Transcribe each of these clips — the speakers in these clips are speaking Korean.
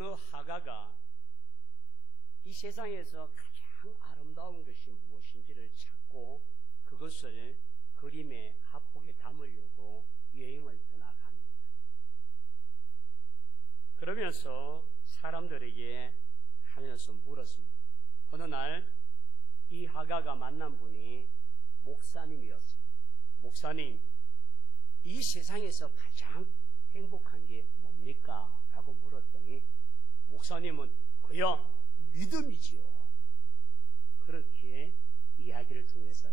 어느 화가가 이 세상에서 가장 아름다운 것이 무엇인지를 찾고 그것을 그림의 합폭에 담으려고 여행을 떠나갑니다. 그러면서 사람들에게 하면서 물었습니다. 어느 날 이 화가가 만난 분이 목사님이었습니다. 목사님, 이 세상에서 가장 행복한 게 뭡니까? 라고 물었더니 목사님은 그야 믿음이지요. 그렇게 이야기를 통해서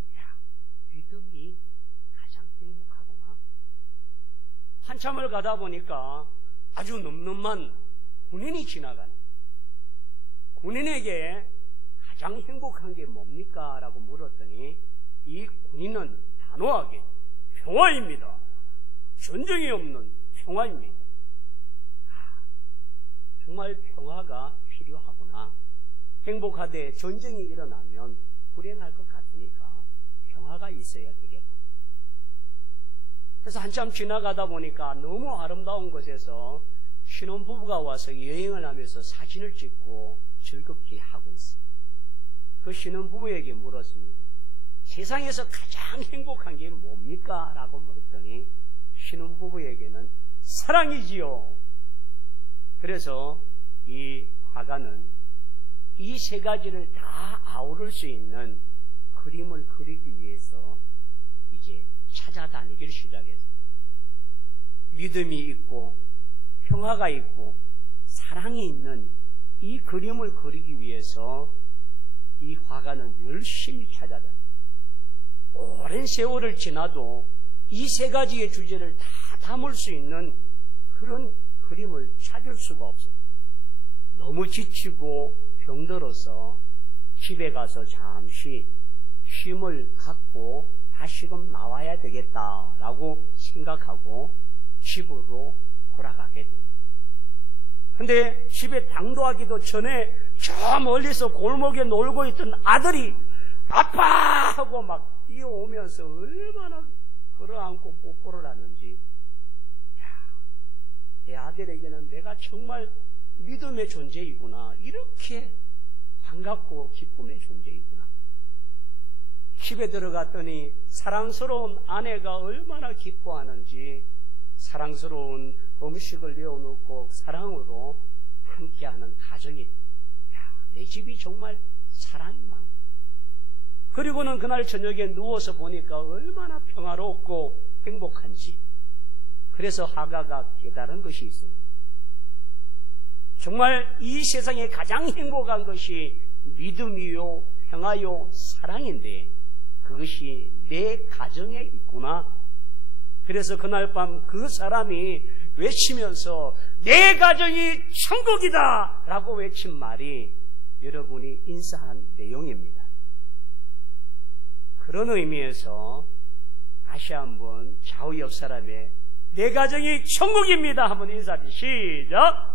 믿음이 가장 행복하구나. 한참을 가다 보니까 아주 늠름한 군인이 지나가네. 군인에게 가장 행복한 게 뭡니까? 라고 물었더니 이 군인은 단호하게 평화입니다. 전쟁이 없는 평화입니다. 정말 평화가 필요하구나. 행복하되 전쟁이 일어나면 불행할 것 같으니까 평화가 있어야 되겠다. 그래서 한참 지나가다 보니까 너무 아름다운 곳에서 신혼부부가 와서 여행을 하면서 사진을 찍고 즐겁게 하고 있어요. 그 신혼부부에게 물었습니다. 세상에서 가장 행복한 게 뭡니까? 라고 물었더니 신혼부부에게는 사랑이지요. 그래서 이 화가는 이 세 가지를 다 아우를 수 있는 그림을 그리기 위해서 이제 찾아다니기를 시작했어요. 믿음이 있고 평화가 있고 사랑이 있는 이 그림을 그리기 위해서 이 화가는 열심히 찾아다녀요. 오랜 세월을 지나도 이 세 가지의 주제를 다 담을 수 있는 그런 그림을 찾을 수가 없어요. 너무 지치고 병들어서 집에 가서 잠시 쉼을 갖고 다시금 나와야 되겠다라고 생각하고 집으로 돌아가게 됩니다. 근데 집에 당도하기도 전에 저 멀리서 골목에 놀고 있던 아들이 아빠! 하고 막 뛰어오면서 얼마나 끌어안고 뽀뽀를 하는지, 내 아들에게는 내가 정말 믿음의 존재이구나, 이렇게 반갑고 기쁨의 존재이구나. 집에 들어갔더니 사랑스러운 아내가 얼마나 기뻐하는지, 사랑스러운 음식을 내어놓고 사랑으로 함께하는 가정이, 내 집이 정말 사랑이 많고, 그리고는 그날 저녁에 누워서 보니까 얼마나 평화롭고 행복한지. 그래서 화가가 깨달은 것이 있습니다. 정말 이 세상에 가장 행복한 것이 믿음이요, 평화요, 사랑인데 그것이 내 가정에 있구나. 그래서 그날 밤 그 사람이 외치면서 내 가정이 천국이다 라고 외친 말이 여러분이 인사한 내용입니다. 그런 의미에서 다시 한번 좌우 옆 사람의 내 가정이 천국입니다 한번 인사하시. 시작.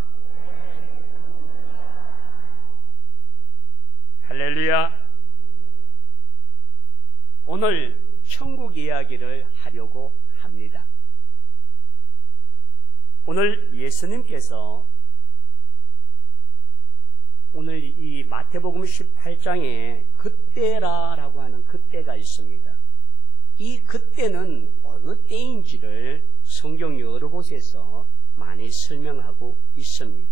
할렐루야. 오늘 천국 이야기를 하려고 합니다. 오늘 예수님께서 오늘 이 마태복음 18장에 그때라라고 하는 그때가 있습니다. 이 그때는 어느 때인지를 성경 여러 곳에서 많이 설명하고 있습니다.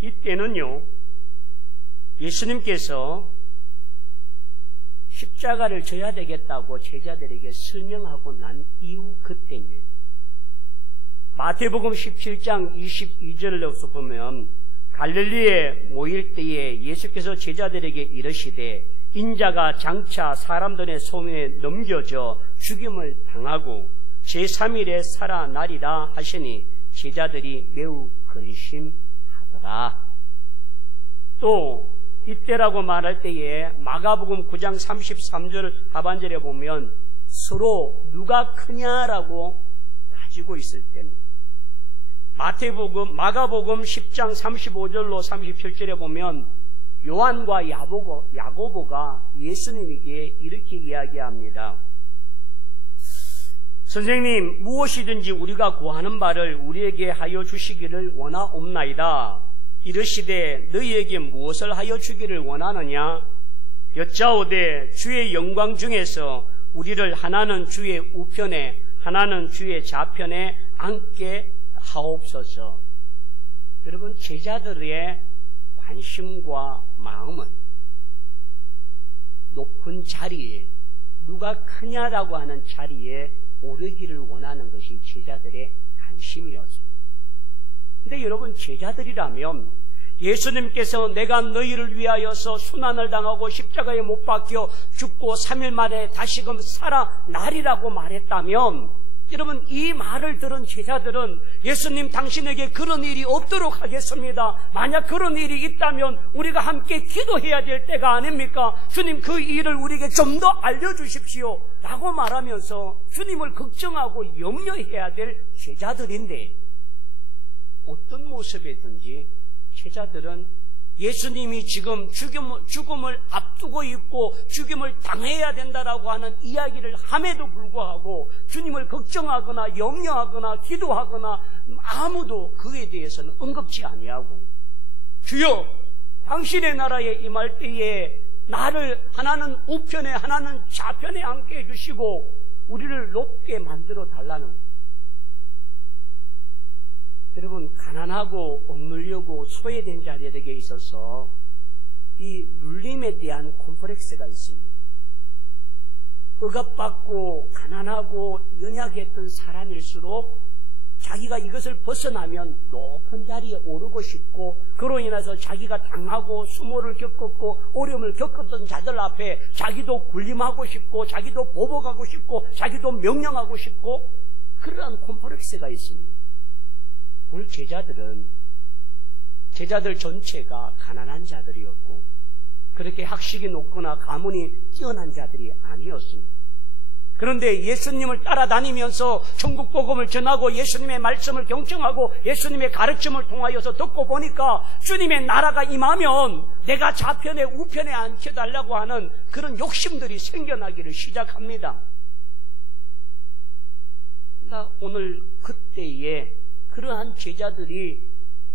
이때는요, 예수님께서 십자가를 져야 되겠다고 제자들에게 설명하고 난 이후 그때입니다. 마태복음 17장 22절에서 보면 갈릴리에 모일 때에 예수께서 제자들에게 이르시되 인자가 장차 사람들의 손에 넘겨져 죽임을 당하고 제3일에 살아나리라 하시니 제자들이 매우 근심하더라. 또 이때라고 말할 때에 마가복음 9장 33절 하반절에 보면 서로 누가 크냐라고 가지고 있을 때입니다. 마가복음 10장 35절로 37절에 보면 요한과 야고보가 예수님에게 이렇게 이야기합니다. 선생님, 무엇이든지 우리가 구하는 바를 우리에게 하여 주시기를 원하옵나이다. 이르시되 너희에게 무엇을 하여 주기를 원하느냐? 여짜오되 주의 영광 중에서 우리를 하나는 주의 우편에 하나는 주의 좌편에 앉게 하옵소서. 여러분, 제자들의 관심과 마음은 높은 자리에, 누가 크냐라고 하는 자리에 오르기를 원하는 것이 제자들의 관심이었습니다. 근데 여러분, 제자들이라면 예수님께서 내가 너희를 위하여서 순환을 당하고 십자가에 못 박혀 죽고 3일 만에 다시금 살아나리라고 말했다면, 여러분, 이 말을 들은 제자들은 예수님, 당신에게 그런 일이 없도록 하겠습니다. 만약 그런 일이 있다면 우리가 함께 기도해야 될 때가 아닙니까? 주님, 그 일을 우리에게 좀 더 알려주십시오 라고 말하면서 주님을 걱정하고 염려해야 될 제자들인데, 어떤 모습이든지 제자들은 예수님이 지금 죽음을 앞두고 있고 죽음을 당해야 된다라고 하는 이야기를 함에도 불구하고 주님을 걱정하거나 염려하거나 기도하거나 아무도 그에 대해서는 언급지 아니하고, 주여, 당신의 나라에 임할 때에 나를 하나는 우편에 하나는 좌편에 앉게 해주시고 우리를 높게 만들어 달라는, 여러분, 가난하고 억눌려고 소외된 자들에게 있어서 이 눌림에 대한 콤플렉스가 있습니다. 억압받고 가난하고 연약했던 사람일수록 자기가 이것을 벗어나면 높은 자리에 오르고 싶고, 그로 인해서 자기가 당하고 수모를 겪었고 어려움을 겪었던 자들 앞에 자기도 군림하고 싶고 자기도 보복하고 싶고 자기도 명령하고 싶고, 그러한 콤플렉스가 있습니다. 오늘 제자들 전체가 가난한 자들이었고 그렇게 학식이 높거나 가문이 뛰어난 자들이 아니었습니다. 그런데 예수님을 따라다니면서 천국 복음을 전하고 예수님의 말씀을 경청하고 예수님의 가르침을 통하여서 듣고 보니까 주님의 나라가 임하면 내가 좌편에 우편에 앉혀달라고 하는 그런 욕심들이 생겨나기를 시작합니다. 오늘 그때에 그러한 제자들이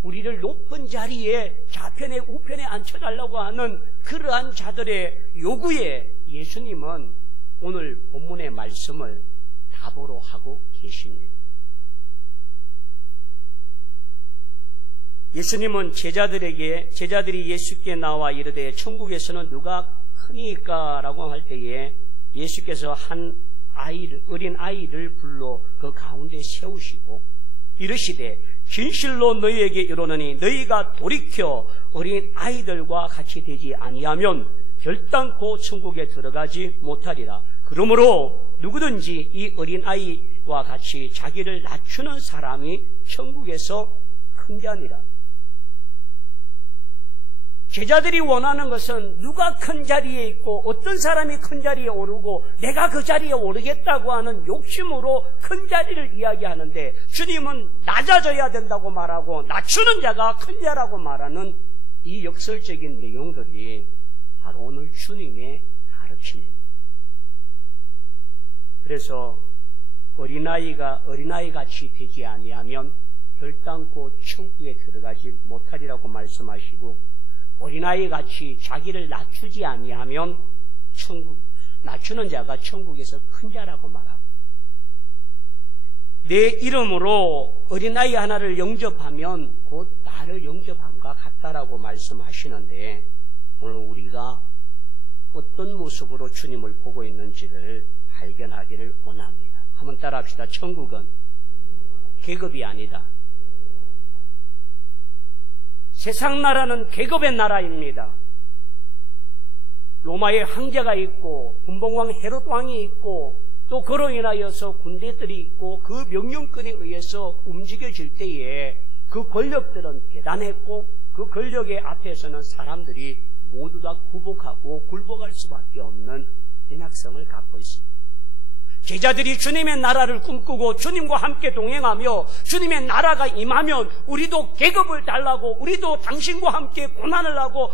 우리를 높은 자리에 좌편에 우편에 앉혀달라고 하는 그러한 자들의 요구에 예수님은 오늘 본문의 말씀을 답으로 하고 계십니다. 예수님은 제자들이 예수께 나와 이르되 천국에서는 누가 크니까? 라고 할 때에 예수께서 어린 아이를 불러 그 가운데 세우시고 이르시되 진실로 너희에게 이르노니 너희가 돌이켜 어린 아이들과 같이 되지 아니하면 결단코 천국에 들어가지 못하리라. 그러므로 누구든지 이 어린 아이와 같이 자기를 낮추는 사람이 천국에서 큰 자니라. 제자들이 원하는 것은 누가 큰 자리에 있고 어떤 사람이 큰 자리에 오르고 내가 그 자리에 오르겠다고 하는 욕심으로 큰 자리를 이야기하는데, 주님은 낮아져야 된다고 말하고 낮추는 자가 큰 자라고 말하는 이 역설적인 내용들이 바로 오늘 주님의 가르침입니다. 그래서 어린아이같이 되지 아니하면 결단코 천국에 들어가지 못하리라고 말씀하시고, 어린아이같이 자기를 낮추지 아니하면 낮추는 자가 천국에서 큰 자라고 말하고, 내 이름으로 어린아이 하나를 영접하면 곧 나를 영접함과 같다라고 말씀하시는데, 오늘 우리가 어떤 모습으로 주님을 보고 있는지를 발견하기를 원합니다. 한번 따라합시다. 천국은 계급이 아니다. 세상 나라는 계급의 나라입니다. 로마의 황제가 있고 분봉왕 헤롯 왕이 있고 또 그로 인하여서 군대들이 있고 그 명령권에 의해서 움직여질 때에 그 권력들은 대단했고 그 권력의 앞에서는 사람들이 모두 다 굴복하고 굴복할 수밖에 없는 연약성을 갖고 있습니다. 제자들이 주님의 나라를 꿈꾸고 주님과 함께 동행하며 주님의 나라가 임하면 우리도 계급을 달라고, 우리도 당신과 함께 고난을 하고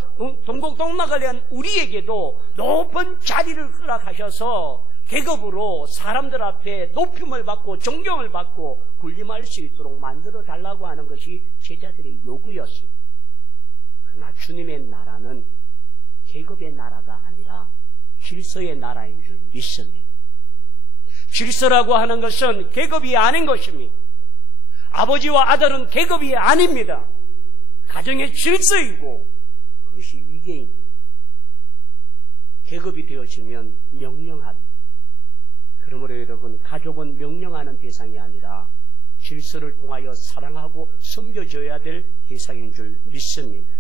동국동락을 한 우리에게도 높은 자리를 허락하셔서 계급으로 사람들 앞에 높임을 받고 존경을 받고 군림할 수 있도록 만들어 달라고 하는 것이 제자들의 요구였습니다. 그러나 주님의 나라는 계급의 나라가 아니라 질서의 나라인 줄 믿습니다. 질서라고 하는 것은 계급이 아닌 것입니다. 아버지와 아들은 계급이 아닙니다. 가정의 질서이고 그것이 위계입니다. 계급이 되어지면 명령합니다. 그러므로 여러분, 가족은 명령하는 대상이 아니라 질서를 통하여 사랑하고 섬겨줘야 될 대상인 줄 믿습니다.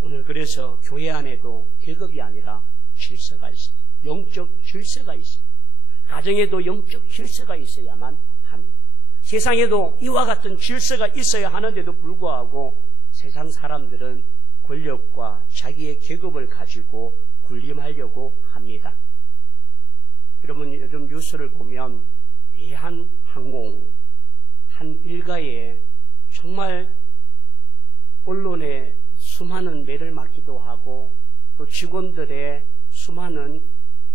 오늘 그래서 교회 안에도 계급이 아니라 질서가 있습니다. 영적 질서가 있습니다. 가정에도 영적 질서가 있어야만 합니다. 세상에도 이와 같은 질서가 있어야 하는데도 불구하고 세상 사람들은 권력과 자기의 계급을 가지고 군림하려고 합니다. 여러분, 요즘 뉴스를 보면 대한항공 한 일가에 정말 언론에 수많은 매를 맞기도 하고 또 직원들의 수많은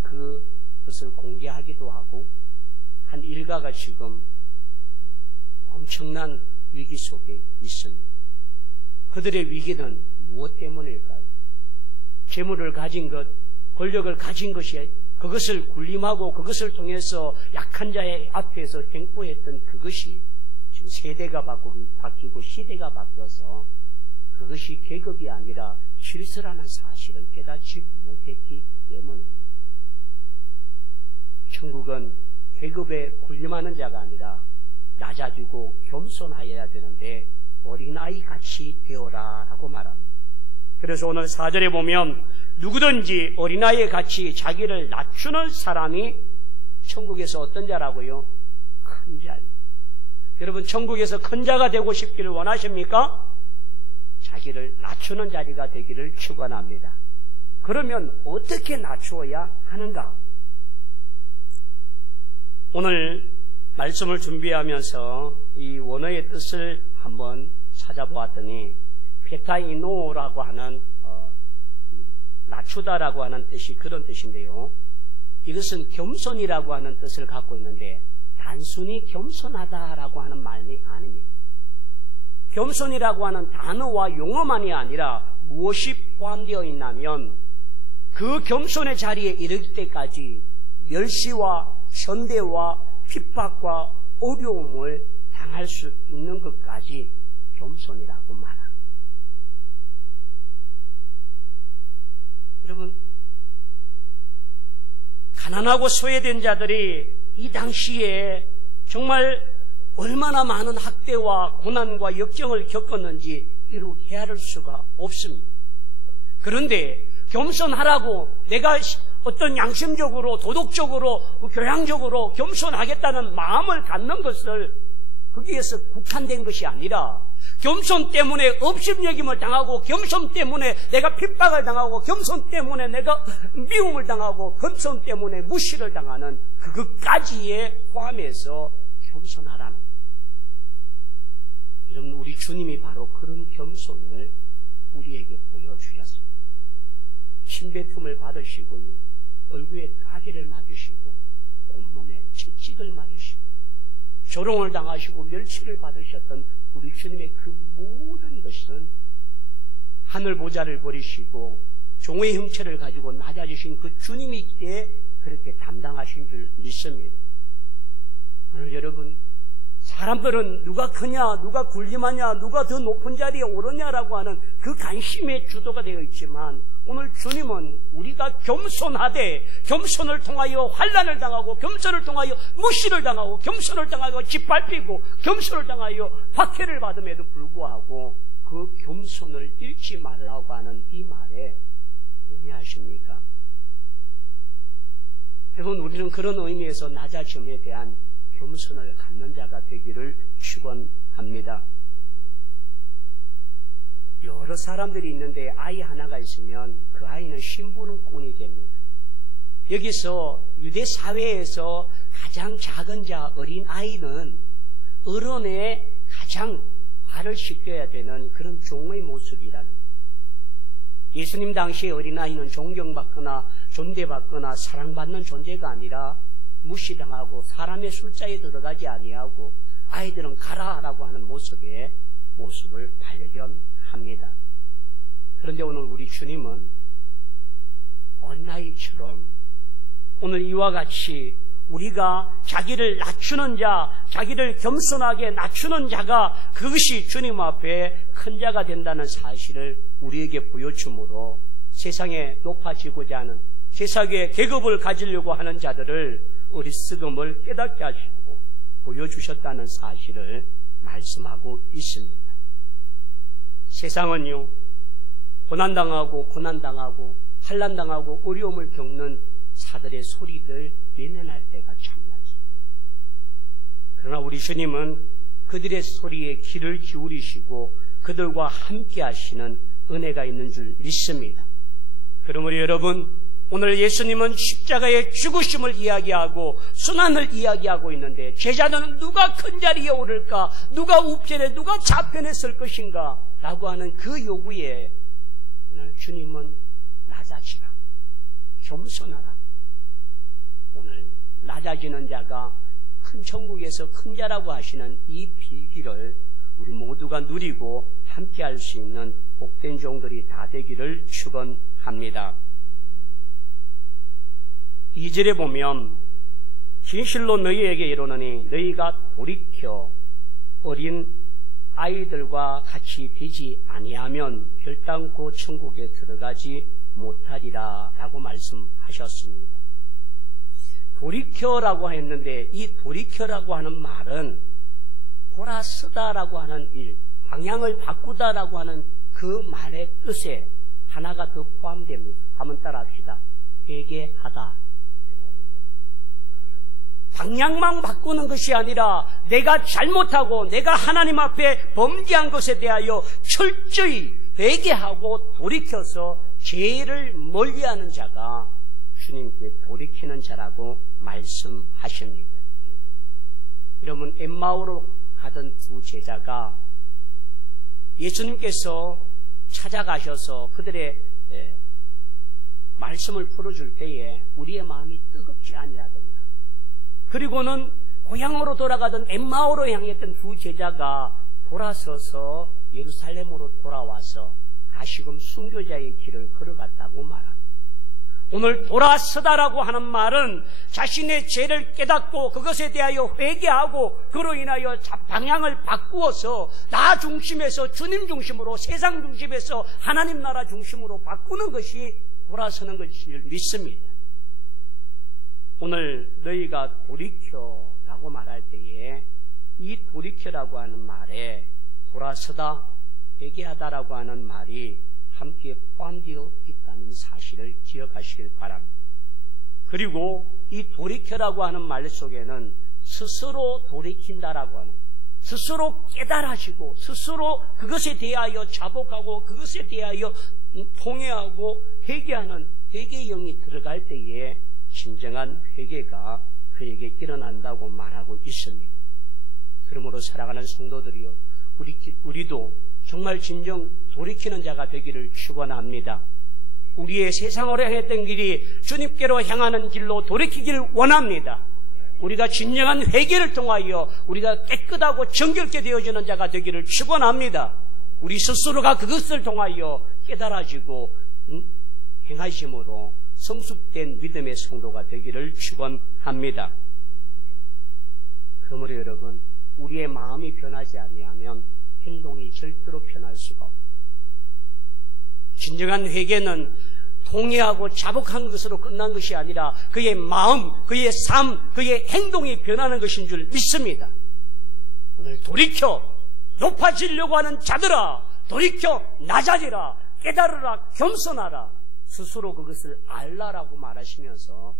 그것을 공개하기도 하고 한 일가가 지금 엄청난 위기 속에 있습니다. 그들의 위기는 무엇 때문일까요? 재물을 가진 것, 권력을 가진 것이 그것을 군림하고 그것을 통해서 약한 자의 앞에서 행포했던 그것이 지금 세대가 바뀌고 시대가 바뀌어서 그것이 계급이 아니라 질서라는 사실을 깨닫지 못했기 때문입니다. 천국은 계급에 군림하는 자가 아니라 낮아지고 겸손하여야 되는데 어린아이 같이 되어라 라고 말합니다. 그래서 오늘 4절에 보면 누구든지 어린아이 같이 자기를 낮추는 사람이 천국에서 어떤 자라고요? 큰 자. 여러분, 천국에서 큰 자가 되고 싶기를 원하십니까? 자기를 낮추는 자리가 되기를 축원합니다. 그러면 어떻게 낮추어야 하는가? 오늘 말씀을 준비하면서 이 원어의 뜻을 한번 찾아보았더니 페타이노라고 하는 낮추다라고 하는 뜻이 그런 뜻인데요. 이것은 겸손이라고 하는 뜻을 갖고 있는데 단순히 겸손하다라고 하는 말이 아닙니다. 겸손이라고 하는 단어와 용어만이 아니라 무엇이 포함되어 있냐면 그 겸손의 자리에 이르기 때까지 멸시와 현대와 핍박과 어려움을 당할 수 있는 것까지 겸손이라고 말합니다. 여러분, 가난하고 소외된 자들이 이 당시에 정말 얼마나 많은 학대와 고난과 역경을 겪었는지 이루 헤아릴 수가 없습니다. 그런데 겸손하라고 내가 어떤 양심적으로 도덕적으로 교양적으로 겸손하겠다는 마음을 갖는 것을 거기에서 국한된 것이 아니라 겸손 때문에 업신여김을 당하고 겸손 때문에 내가 핍박을 당하고 겸손 때문에 내가 미움을 당하고 겸손 때문에 무시를 당하는 그것까지에 포함해서 겸손하라는 거예요. 여러분, 우리 주님이 바로 그런 겸손을 우리에게 보여주셨습니다. 신배품을 받으시고 얼굴에 가지를 맞으시고 온몸에 채찍을 맞으시고 조롱을 당하시고 멸치를 받으셨던 우리 주님의 그 모든 것은 하늘 보좌를 버리시고 종의 형체를 가지고 낮아지신 그 주님이기에 그렇게 담당하신 줄 믿습니다. 오늘 여러분, 사람들은 누가 크냐, 누가 군림하냐, 누가 더 높은 자리에 오르냐라고 하는 그 관심의 주도가 되어 있지만 오늘 주님은 우리가 겸손하되 겸손을 통하여 환난을 당하고 겸손을 통하여 무시를 당하고 겸손을 당하여 짓밟히고 겸손을 당하여 박해를 받음에도 불구하고 그 겸손을 잃지 말라고 하는 이 말에 동의하십니까? 여러분, 우리는 그런 의미에서 낮아짐에 대한 겸손을 갖는 자가 되기를 축원합니다. 여러 사람들이 있는데 아이 하나가 있으면 그 아이는 신부름꾼이 됩니다. 여기서 유대 사회에서 가장 작은 자 어린 아이는 어른의 가장 발을 씻겨야 되는 그런 종의 모습이라는 거예요. 예수님 당시의 어린아이는 존경받거나 존대받거나 사랑받는 존재가 아니라 무시당하고 사람의 술자에 들어가지 아니하고 아이들은 가라라고 하는 모습을 발견합니다. 그런데 오늘 우리 주님은 어린아이처럼 오늘 이와 같이 우리가 자기를 낮추는 자, 자기를 겸손하게 낮추는 자가 그것이 주님 앞에 큰 자가 된다는 사실을 우리에게 보여주므로 세상에 높아지고자 하는, 세상에 계급을 가지려고 하는 자들을 어리석음을 깨닫게 하시고 보여주셨다는 사실을 말씀하고 있습니다. 세상은요, 고난당하고 환난당하고 어려움을 겪는 자들의 소리를 외면할 때가 참 많습니다. 그러나 우리 주님은 그들의 소리에 귀를 기울이시고 그들과 함께 하시는 은혜가 있는 줄 믿습니다. 그러므로 여러분, 오늘 예수님은 십자가의 죽으심을 이야기하고 순환을 이야기하고 있는데 제자들은 누가 큰 자리에 오를까, 누가 우편에 누가 좌편에 설 것인가 라고 하는 그 요구에 오늘 주님은 낮아지라, 겸손하라. 오늘 낮아지는 자가 큰 천국에서 큰 자라고 하시는 이 비기를 우리 모두가 누리고 함께 할 수 있는 복된 종들이 다 되기를 축원합니다. 2절에 보면 진실로 너희에게 이르노니 너희가 돌이켜 어린 아이들과 같이 되지 아니하면 결단코 천국에 들어가지 못하리라 라고 말씀하셨습니다. 돌이켜라고 했는데 이 돌이켜라고 하는 말은 돌아서다라고 하는 일, 방향을 바꾸다라고 하는 그 말의 뜻에 하나가 더 포함됩니다. 한번 따라합시다. 회개하다. 방향만 바꾸는 것이 아니라 내가 잘못하고 내가 하나님 앞에 범죄한 것에 대하여 철저히 회개하고 돌이켜서 죄를 멀리하는 자가 주님께 돌이키는 자라고 말씀하십니다. 여러분, 엠마오로 가던 두 제자가 예수님께서 찾아가셔서 그들의 말씀을 풀어줄 때에 우리의 마음이 뜨겁지 아니하더냐. 그리고는 고향으로 돌아가던 엠마오로 향했던 두 제자가 돌아서서 예루살렘으로 돌아와서 다시금 순교자의 길을 걸어갔다고 말합니다. 오늘 돌아서다라고 하는 말은 자신의 죄를 깨닫고 그것에 대하여 회개하고 그로 인하여 방향을 바꾸어서 나 중심에서 주님 중심으로, 세상 중심에서 하나님 나라 중심으로 바꾸는 것이 돌아서는 것을 믿습니다. 오늘 너희가 돌이켜라고 말할 때에 이 돌이켜라고 하는 말에 돌아서다, 회개하다라고 하는 말이 함께 포함되어 있다는 사실을 기억하시길 바랍니다. 그리고 이 돌이켜라고 하는 말 속에는 스스로 돌이킨다라고 하는, 스스로 깨달아지고 스스로 그것에 대하여 자복하고 그것에 대하여 통회하고 회개하는 회개의 영이 들어갈 때에 진정한 회개가 그에게 일어난다고 말하고 있습니다. 그러므로 사랑하는 성도들이여, 우리도 정말 진정 돌이키는 자가 되기를 축원합니다. 우리의 세상으로 향했던 길이 주님께로 향하는 길로 돌이키기를 원합니다. 우리가 진정한 회개를 통하여 우리가 깨끗하고 정결케 되어지는 자가 되기를 축원합니다. 우리 스스로가 그것을 통하여 깨달아지고 행하심으로 성숙된 믿음의 성도가 되기를 축원합니다. 그러므로 여러분, 우리의 마음이 변하지 아니하면 행동이 절대로 변할 수가 없습니다. 진정한 회개는 통회하고 자복한 것으로 끝난 것이 아니라 그의 마음, 그의 삶, 그의 행동이 변하는 것인 줄 믿습니다. 오늘 돌이켜 높아지려고 하는 자들아, 돌이켜 낮아지라, 깨달으라, 겸손하라, 스스로 그것을 알라라고 말하시면서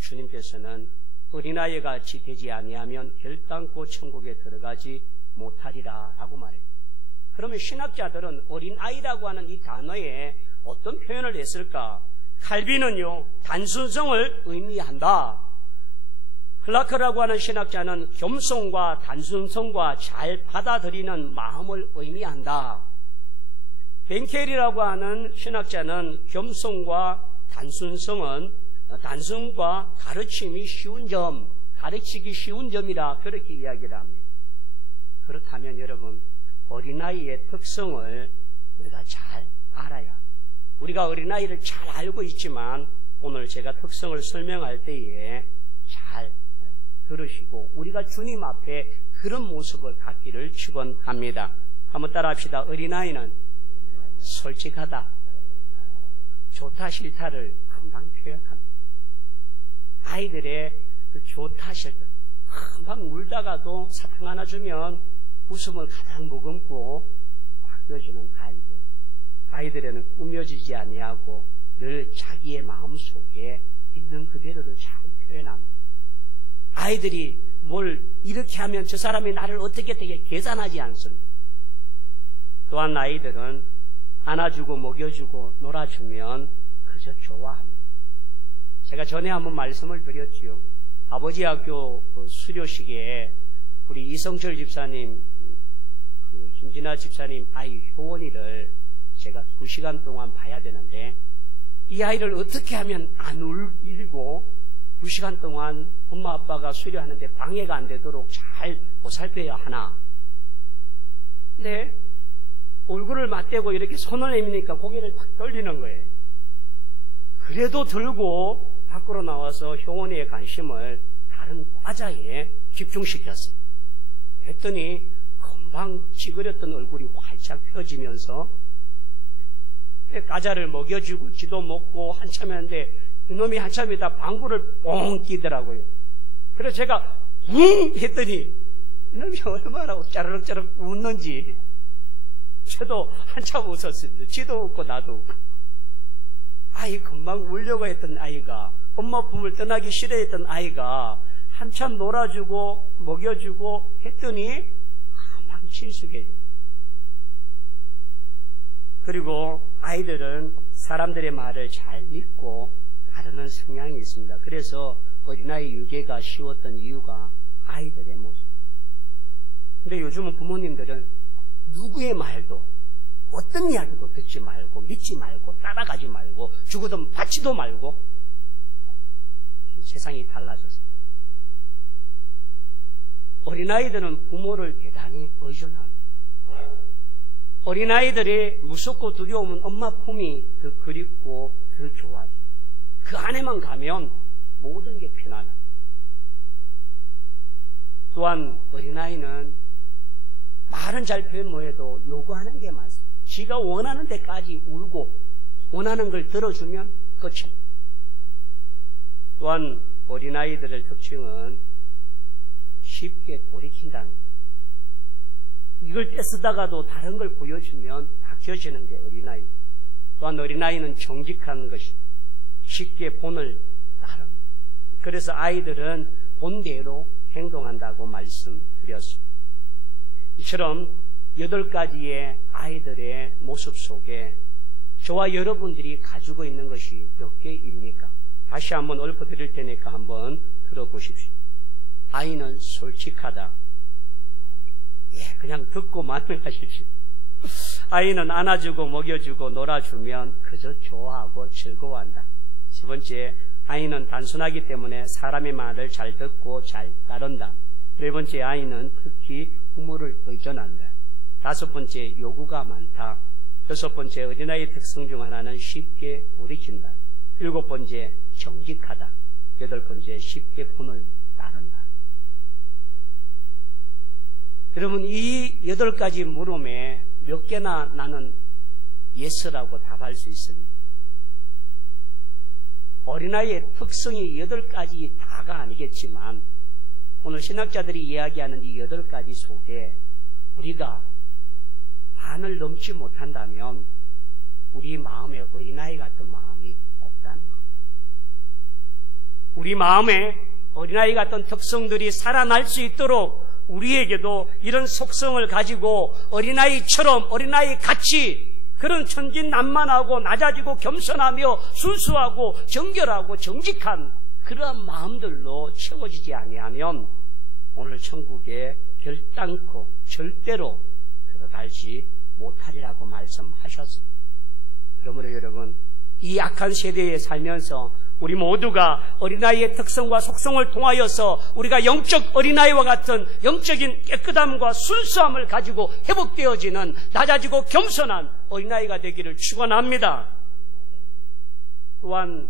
주님께서는 어린아이가 같이 되지 아니하면 결단코 천국에 들어가지 못하리라 라고 말해요. 그러면 신학자들은 어린아이라고 하는 이 단어에 어떤 표현을 했을까? 칼빈은요, 단순성을 의미한다. 클라크라고 하는 신학자는 겸손과 단순성과 잘 받아들이는 마음을 의미한다. 벤켈이라고 하는 신학자는 겸손과 단순과 가르치기 쉬운 점이라 그렇게 이야기를 합니다. 그렇다면 여러분, 어린아이의 특성을 우리가 잘 알아야, 우리가 어린아이를 잘 알고 있지만 오늘 제가 특성을 설명할 때에 잘 들으시고 우리가 주님 앞에 그런 모습을 갖기를 축원합니다. 한번 따라합시다. 어린아이는 솔직하다. 좋다 싫다를 금방 표현합니다. 아이들의 그 좋다 싫다, 금방 울다가도 사탕 하나 주면 웃음을 가장 머금고 바뀌어지는 아이들에는 꾸며지지 아니하고 늘 자기의 마음속에 있는 그대로를 잘 표현합니다. 아이들이 뭘 이렇게 하면 저 사람이 나를 어떻게 되게 계산하지 않습니다. 또한 아이들은 안아주고 먹여주고 놀아주면 그저 좋아합니다. 제가 전에 한번 말씀을 드렸지요. 아버지 학교 수료식에 우리 이성철 집사님, 김진아 집사님 아이 효원이를 제가 2시간 동안 봐야 되는데 이 아이를 어떻게 하면 안 울고 2시간 동안 엄마 아빠가 수료하는데 방해가 안 되도록 잘 보살펴야 하나. 근데 얼굴을 맞대고 이렇게 손을 내미니까 고개를 탁 돌리는 거예요. 그래도 들고 밖으로 나와서 효원이의 관심을 다른 과자에 집중시켰어요. 했더니 금방 찌그렸던 얼굴이 활짝 펴지면서 과자를 먹여주고 지도 먹고 한참 했는데 그놈이 한참 있다 방구를 뻥 끼더라고요. 그래서 제가 붕 했더니 이놈이 얼마나 짜르륵짜르륵 웃는지 저도 한참 웃었습니다. 지도 웃고 나도 웃고. 아이 금방 울려고 했던 아이가, 엄마 품을 떠나기 싫어했던 아이가 한참 놀아주고 먹여주고 했더니 금방 친숙해져. 그리고 아이들은 사람들의 말을 잘 믿고 따르는 성향이 있습니다. 그래서 어린아이 유괴가 쉬웠던 이유가 아이들의 모습. 근데 요즘은 부모님들은 누구의 말도 어떤 이야기도 듣지 말고 믿지 말고 따라가지 말고 죽어도 받지도 말고 세상이 달라졌어요. 어린아이들은 부모를 대단히 의존합니다. 어린아이들이 무섭고 두려우면 엄마 품이 더 그립고 더 좋아요. 그 안에만 가면 모든 게 편안해요. 또한 어린아이는 말은 잘 표현 못해도 요구하는 게 많습니다. 지가 원하는 데까지 울고 원하는 걸 들어주면 끝입니다. 또한 어린아이들의 특징은 쉽게 돌이킨다는 거예요. 이걸 떼쓰다가도 다른 걸 보여주면 바뀌어지는 게 어린아이. 또한 어린아이는 정직한 것이 쉽게 본을 따릅니다. 그래서 아이들은 본대로 행동한다고 말씀드렸습니다. 이처럼 8가지의 아이들의 모습 속에 저와 여러분들이 가지고 있는 것이 몇 개입니까? 다시 한번 읊어드릴 테니까 한번 들어보십시오. 아이는 솔직하다. 그냥 듣고만 하십시오. 아이는 안아주고 먹여주고 놀아주면 그저 좋아하고 즐거워한다. 10번째, 아이는 단순하기 때문에 사람의 말을 잘 듣고 잘 따른다. 4번째, 아이는 특히 부모를 의존한다. 5번째, 요구가 많다. 6번째, 어린아이의 특성 중 하나는 쉽게 돌이킨다. 7번째, 정직하다. 8번째, 쉽게 본을 따른다. 여러분, 이 8가지 물음에 몇 개나 나는 예스라고 답할 수 있습니다. 어린아이의 특성이 8가지 다가 아니겠지만 오늘 신학자들이 이야기하는 이 8가지 속에 우리가 반을 넘지 못한다면 우리 마음에 어린아이 같은 마음이 없다는 거예요. 우리 마음에 어린아이 같은 특성들이 살아날 수 있도록 우리에게도 이런 속성을 가지고 어린아이처럼 어린아이 같이 그런 천진난만하고 낮아지고 겸손하며 순수하고 정결하고 정직한 그러한 마음들로 채워지지 아니하면 오늘 천국에 결단코 절대로 들어가지 못하리라고 말씀하셨습니다. 그러므로 여러분, 이 악한 세대에 살면서 우리 모두가 어린아이의 특성과 속성을 통하여서 우리가 영적 어린아이와 같은 영적인 깨끗함과 순수함을 가지고 회복되어지는 낮아지고 겸손한 어린아이가 되기를 축원합니다. 또한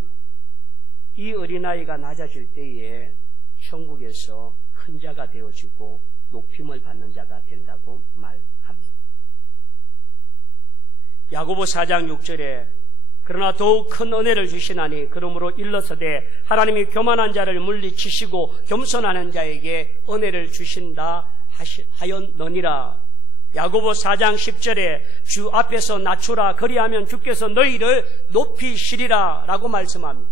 이 어린아이가 낮아질 때에 천국에서 큰 자가 되어지고 높임을 받는 자가 된다고 말합니다. 야고보 4장 6절에 그러나 더욱 큰 은혜를 주시나니 그러므로 일러서되 하나님이 교만한 자를 물리치시고 겸손하는 자에게 은혜를 주신다 하였느니라. 야고보 4장 10절에 주 앞에서 낮추라 그리하면 주께서 너희를 높이시리라 라고 말씀합니다.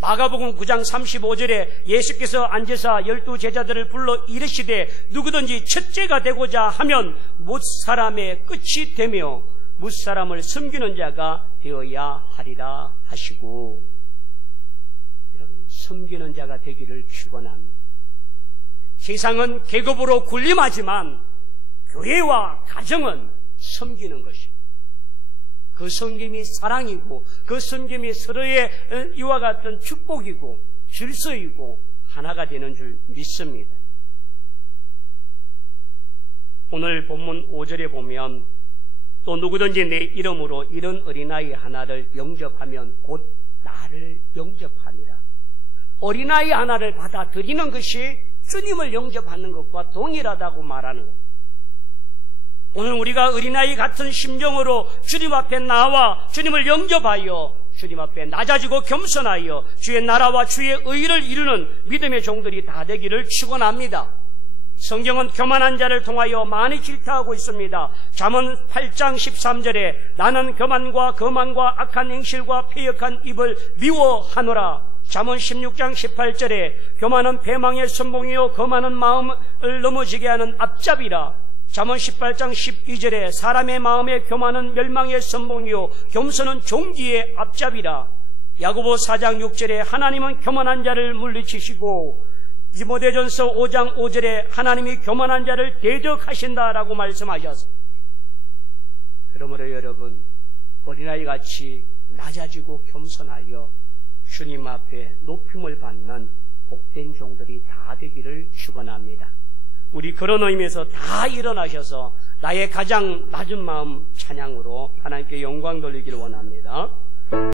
마가복음 9장 35절에 예수께서 앉으사 12제자들을 불러 이르시되 누구든지 첫째가 되고자 하면 못사람의 끝이 되며 무사람을 섬기는 자가 되어야 하리라 하시고, 여러분, 섬기는 자가 되기를 축원합니다. 세상은 계급으로 군림하지만 교회와 가정은 섬기는 것입니다. 그 섬김이 사랑이고 그 섬김이 서로의 이와 같은 축복이고 질서이고 하나가 되는 줄 믿습니다. 오늘 본문 5절에 보면 또 누구든지 내 이름으로 이런 어린아이 하나를 영접하면 곧 나를 영접하리라. 어린아이 하나를 받아들이는 것이 주님을 영접하는 것과 동일하다고 말하는 것. 오늘 우리가 어린아이 같은 심정으로 주님 앞에 나와 주님을 영접하여 주님 앞에 낮아지고 겸손하여 주의 나라와 주의 의를 이루는 믿음의 종들이 다 되기를 축원합니다. 성경은 교만한 자를 통하여 많이 질타하고 있습니다. 잠언 8장 13절에 나는 교만과 거만과 악한 행실과 패역한 입을 미워하노라. 잠언 16장 18절에 교만은 패망의 선봉이요 거만은 마음을 넘어지게 하는 앞잡이라. 잠언 18장 12절에 사람의 마음에 교만은 멸망의 선봉이요 겸손은 종기의 앞잡이라. 야고보 4장 6절에 하나님은 교만한 자를 물리치시고 디모데전서 5장 5절에 하나님이 교만한 자를 대적하신다라고 말씀하셨습니다. 그러므로 여러분, 어린아이같이 낮아지고 겸손하여 주님 앞에 높임을 받는 복된 종들이 다 되기를 축원합니다. 우리 그런 의미에서 다 일어나셔서 나의 가장 낮은 마음 찬양으로 하나님께 영광 돌리기를 원합니다.